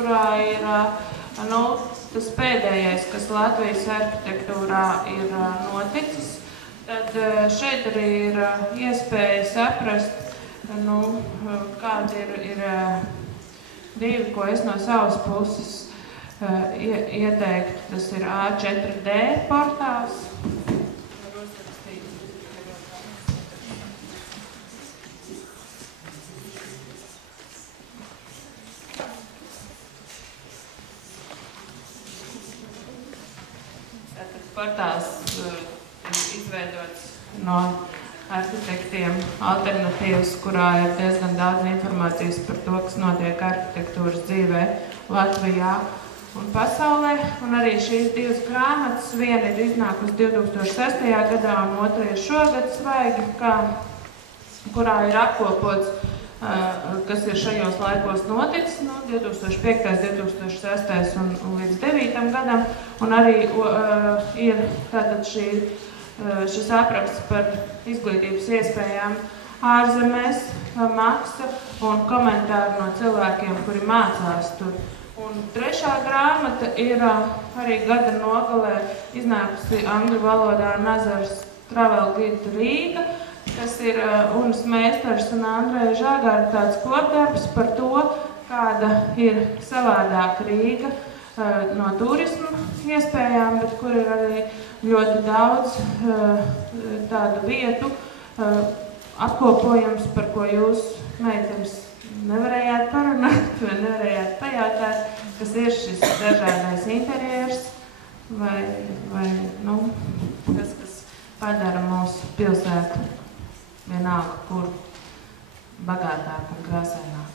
kurā ir tas pēdējais, kas Latvijas arhitektūrā ir noticis. Tad šeit arī ir iespēja saprast, kādi ir divi, ko es no savas puses ieteiktu. Tas ir A4D portāls. Portāls izveidots no arhitektiem alternatīvas, kurā ir diezgan daudz informācijas par to, kas notiek arhitektūras dzīvē Latvijā un pasaulē. Un arī šīs divas grāmatas, viena ir iznākusi 2006. Gadā un otra ir šogad Svaigi, kurā ir apkopots, kas ir šajos laikos noticis, 2005., 2006. un līdz 2009. gadam. Un arī ir tātad šis apraksts par izglītības iespējām ārzemēs, maksa un komentāri no cilvēkiem, kuri mācās tur. Un trešā grāmata ir arī gada nogalē iznākusi angļu valodā Nazars Travel Guide Rīga, kas ir Unas Meistars un Andreja Žagara tāds kopdarbs par to, kāda ir savādāka Rīga no turismu iespējām, bet kur ir arī ļoti daudz tādu vietu apkopojums, par ko jūs, meitenes, nevarējāt parunāt vai nevarējāt pajautāt, kas ir šis dažādais interjers vai tas, kas padara mūsu pilsētu vienalga, kur bagātāk un krāsaināk.